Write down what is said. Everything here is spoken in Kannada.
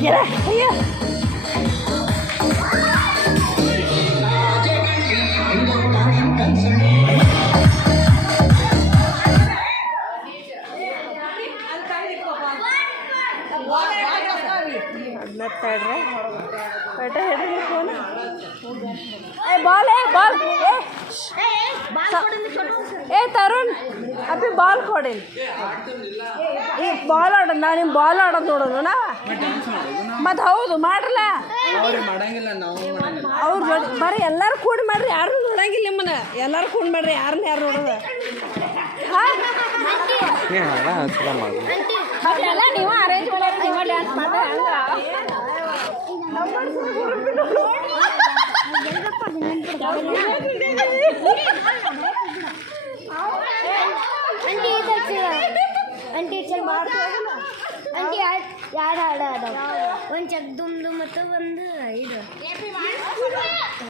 ಅಯ್ಯೋ ಫೋನ್ ಬಾಲ್ ಬಾಲ್ ಏ ತರುಣ್ ಅಪ್ಪಿ ಬಾಲ್ ಕೊಡಿ ಈಗ ಬಾಲ್ ಆಡೋದು ನಾವು ನಿಮ್ಮ ಬಾಲ್ ಆಡೋದು ನೋಡೋದು ನಾ ಮತ್ತು ಹೌದು ಮಾಡ್ರಲ್ಲ ಅವ್ರು ಬರ್ರಿ ಎಲ್ಲರೂ ಕೂಡಿ ಮಾಡ್ರಿ ಯಾರು ನೋಡಂಗಿಲ್ಲ ನಿಮ್ಮನ್ನ ಎಲ್ಲರೂ ಕೂಡಿ ಮಾಡ್ರಿ ಯಾರನ್ನ ಯಾರು ನೋಡೋದು ಎಲ್ಲ ನೀವು ಅರೇಂಜ್ ಮಾಡ್ರಿ ನೀವು ಡ್ಯಾನ್ಸ್ ಮಾಡ್ರಿ ಯಾರು ಹಾಡ ಒಂದು ಚಕ್ ದುಮ್ದು ಮತ್ತು ಒಂದು ಇದು